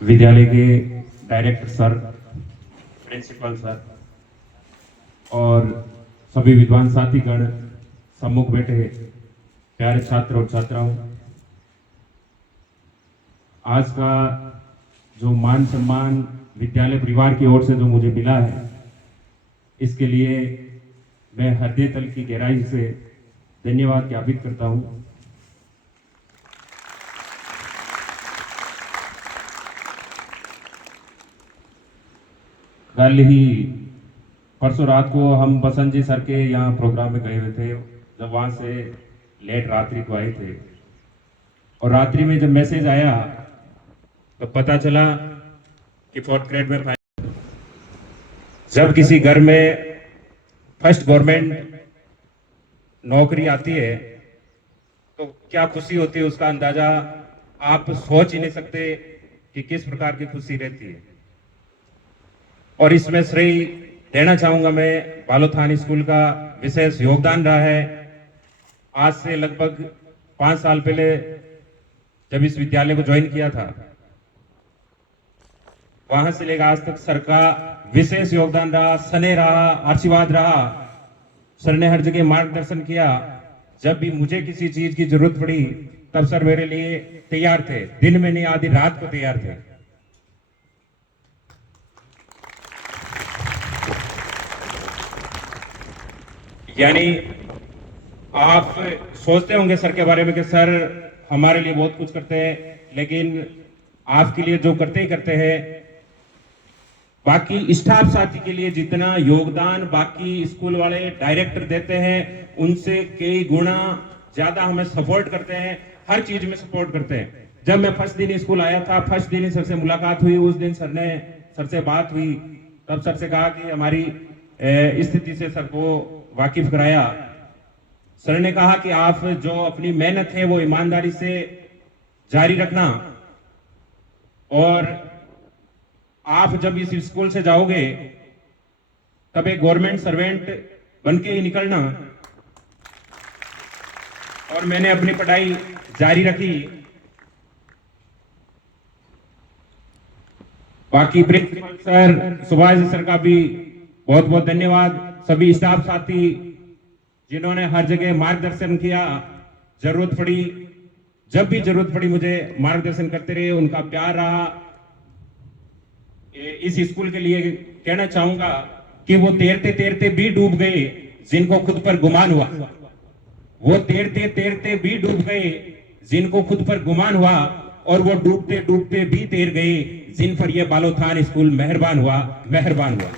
विद्यालय के director sir, principal sir और सभी विद्वान साथीगण, सम्मुख बैठे प्यारे छात्र और छात्राओं, आज का जो मान सम्मान विद्यालय परिवार की ओर से जो मुझे मिला है, इसके लिए मैं हृदय तल की गहराई से धन्यवाद ज्ञापित करता हूं। कल ही परसों रात को हम बसंत जी सर के यहाँ प्रोग्राम में गए हुए थे। जब वहां से लेट रात्रि को आए थे और रात्रि में जब मैसेज आया तो पता चला कि 4th ग्रेड में जब किसी घर में फर्स्ट गवर्नमेंट नौकरी आती है तो क्या खुशी होती है, उसका अंदाजा आप सोच ही नहीं सकते कि किस प्रकार की खुशी रहती है। और इसमें श्रेय देना चाहूंगा मैं बालोथान स्कूल का विशेष योगदान रहा है। आज से लगभग 5 साल पहले जब इस विद्यालय को ज्वाइन किया था, वहां से लेकर आज तक सर का विशेष योगदान रहा, स्नेह रहा, आशीर्वाद रहा। सर ने हर जगह मार्गदर्शन किया। जब भी मुझे किसी चीज की जरूरत पड़ी तब सर मेरे लिए तैयार थे, दिन में नहीं आधी रात को तैयार थे। यानी आप सोचते होंगे सर के बारे में कि सर हमारे लिए बहुत कुछ करते हैं, लेकिन आपके लिए जो करते ही करते हैं, बाकी स्टाफ साथी के लिए जितना योगदान बाकी स्कूल वाले डायरेक्टर देते हैं उनसे कई गुना ज्यादा हमें सपोर्ट करते हैं, हर चीज में सपोर्ट करते हैं। जब मैं फर्स्ट दिन स्कूल आया था, फर्स्ट दिन ही सर से मुलाकात हुई, उस दिन सर से बात हुई, तब सर से कहा कि हमारी स्थिति से सर को वाकिफ कराया। सर ने कहा कि आप जो अपनी मेहनत है वो ईमानदारी से जारी रखना, और आप जब इस स्कूल से जाओगे तब एक गवर्नमेंट सर्वेंट बन के ही निकलना। और मैंने अपनी पढ़ाई जारी रखी। बाकी प्रिंसिपल सर, सुभाष सर का भी बहुत बहुत धन्यवाद। सभी स्टाफ साथी जिन्होंने हर जगह मार्गदर्शन किया, जरूरत पड़ी, जब भी जरूरत पड़ी मुझे मार्गदर्शन करते रहे, उनका प्यार रहा। इस स्कूल के लिए कहना चाहूंगा कि वो तैरते तैरते भी डूब गए जिनको खुद पर गुमान हुआ। वो तैरते तैरते भी डूब गए जिनको खुद पर गुमान हुआ, और वो डूबते डूबते भी तैर गए जिन पर ये बालोथान स्कूल मेहरबान हुआ।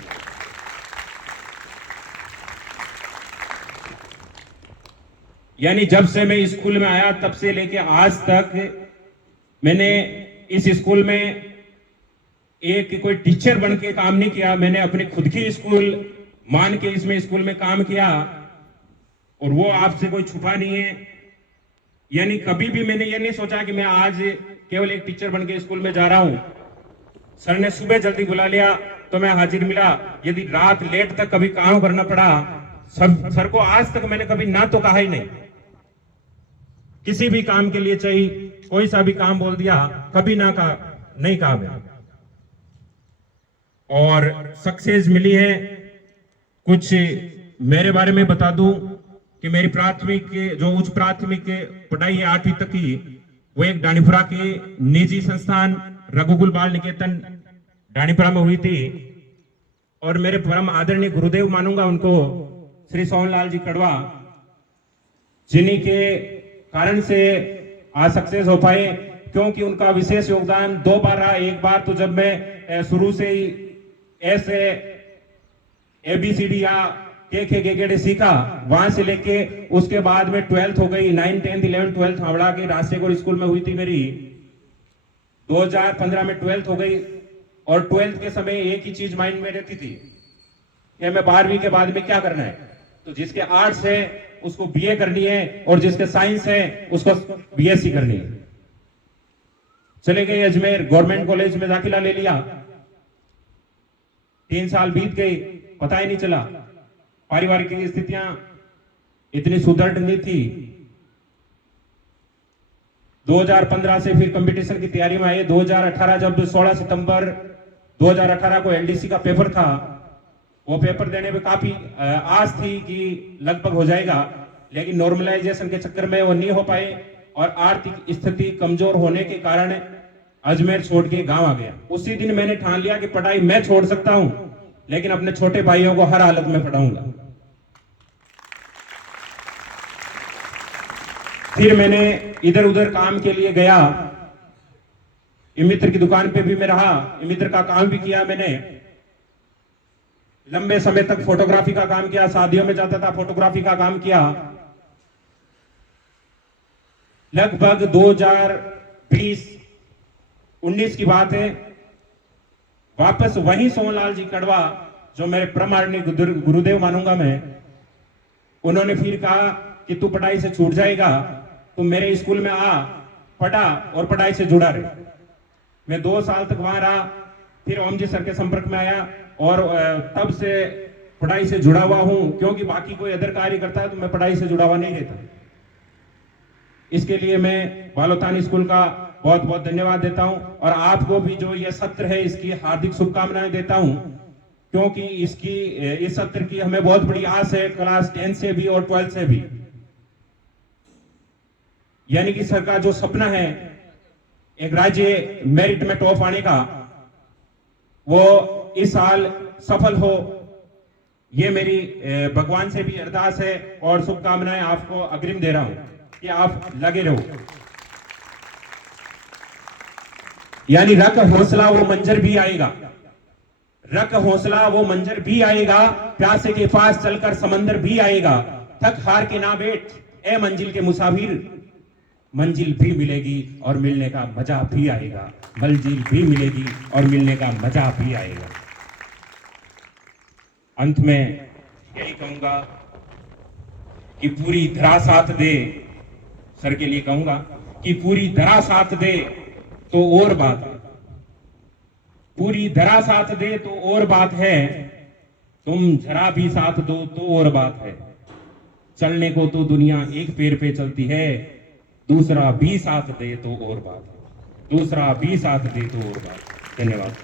यानी जब से मैं स्कूल में आया तब से लेके आज तक मैंने इस स्कूल में एक कोई टीचर बन के काम नहीं किया। मैंने अपनी खुद की स्कूल मान के इसमें स्कूल में काम किया, और वो आपसे कोई छुपा नहीं है। यानी कभी भी मैंने ये नहीं सोचा कि मैं आज केवल एक टीचर बन के स्कूल में जा रहा हूं। सर ने सुबह जल्दी बुला लिया तो मैं हाजिर मिला। यदि रात लेट तक कभी काम करना पड़ा, सर को आज तक मैंने कभी ना तो कहा ही नहीं। किसी भी काम के लिए चाहिए कोई सा भी काम बोल दिया, कभी ना कहा, नहीं कहा मैंने। और सक्सेस मिली है। कुछ मेरे बारे में बता दूं कि मेरी प्राथमिक जो उच्च प्राथमिक पढ़ाई है 8वीं तक की, वो एक डानीपुरा के निजी संस्थान रघुकुल बाल निकेतन डानीपुरा में हुई थी। और मेरे परम आदरणीय गुरुदेव मानूंगा उनको, श्री सोहनलाल जी कड़वा, जिन्हीं के कारण से आज सक्सेस हो पाए, क्योंकि उनका विशेष योगदान 2 बार रहा। एक बार तो जब मैं शुरू से ही ऐसे ABCD या के सीखा, वहां से लेके उसके बाद में 12th हो गई, 9, 10, 11, 12th हावड़ा के राष्ट्रीय गौड़ स्कूल में हुई थी मेरी। 2015 में 12th हो गई, और 12th के समय एक ही चीज माइंड में रहती थी कि हमें 12वीं के बाद में क्या करना है। तो जिसके आर्ट्स है उसको BA करनी है, और जिसके साइंस है उसको BSc करनी है। चले गए अजमेर, गवर्नमेंट कॉलेज में दाखिला ले लिया। 3 साल बीत गए, पता ही नहीं चला। पारिवारिक स्थितियां इतनी सुदृढ़ नहीं थी 2015 से फिर कंपटीशन की तैयारी में आए। 2018 जब 16 सितंबर 2018 को एलडीसी का पेपर था, वो पेपर देने में काफी आस थी कि लगभग हो जाएगा, लेकिन नॉर्मलाइजेशन के चक्कर में वो नहीं हो पाए और आर्थिक स्थिति कमजोर होने के कारण अजमेर छोड़ के गांव आ गया। उसी दिन मैंने ठान लिया कि पढ़ाई मैं छोड़ सकता हूं, लेकिन अपने छोटे भाइयों को हर हालत में पढ़ाऊंगा। फिर मैंने इधर उधर काम के लिए गया। मित्र की दुकान पे भी मैं रहा, मित्र का काम भी किया मैंने। लंबे समय तक फोटोग्राफी का काम किया, शादियों में जाता था, फोटोग्राफी का काम किया। लगभग 2020-19 की बात है, वापस वही सोहनलाल जी कड़वा, जो मेरे परमाणु गुरुदेव मानूंगा मैं, उन्होंने फिर कहा कि तू पढ़ाई से छूट जाएगा, तू मेरे स्कूल में आ, पढ़ा और पढ़ाई से जुड़ा रहे। मैं 2 साल तक वहां रहा, फिर ओम जी सर के संपर्क में आया और तब से पढ़ाई से जुड़ा हुआ हूं, क्योंकि बाकी कोई अदर कार्य करता है तो मैं पढ़ाई से जुड़ा हुआ नहीं रहता। इसके लिए मैं बालोतानी स्कूल का बहुत बहुत धन्यवाद देता हूं और आपको भी जो ये सत्र है इसकी हार्दिक शुभकामनाएं देता हूं, क्योंकि इस सत्र की हमें बहुत बड़ी आस है, क्लास 10 से भी और 12 से भी। यानी कि सर का जो सपना है एक राज्य मेरिट में टॉप आने का, वो इस साल सफल हो, ये मेरी भगवान से भी अरदास है और शुभकामनाएं आपको अग्रिम दे रहा हूं कि आप लगे रहो। यानी रख हौसला वो मंजर भी आएगा, रख हौसला वो मंजर भी आएगा, प्यासे के पास चलकर समंदर भी आएगा। थक हार के ना बैठ ए मंजिल के मुसाफिर, मंजिल भी मिलेगी और मिलने का मजा भी आएगा, मंजिल भी मिलेगी और मिलने का मजा भी आएगा। अंत में यही कहूंगा कि पूरी धरा साथ दे, सर के लिए कहूंगा कि पूरी धरा साथ दे तो और बात है, पूरी धरा साथ दे तो और बात है, तुम जरा भी साथ दो तो और बात है। चलने को तो दुनिया एक पैर पे चलती है, दूसरा भी साथ दे तो और बात है, दूसरा भी साथ दे तो और बात है। धन्यवाद।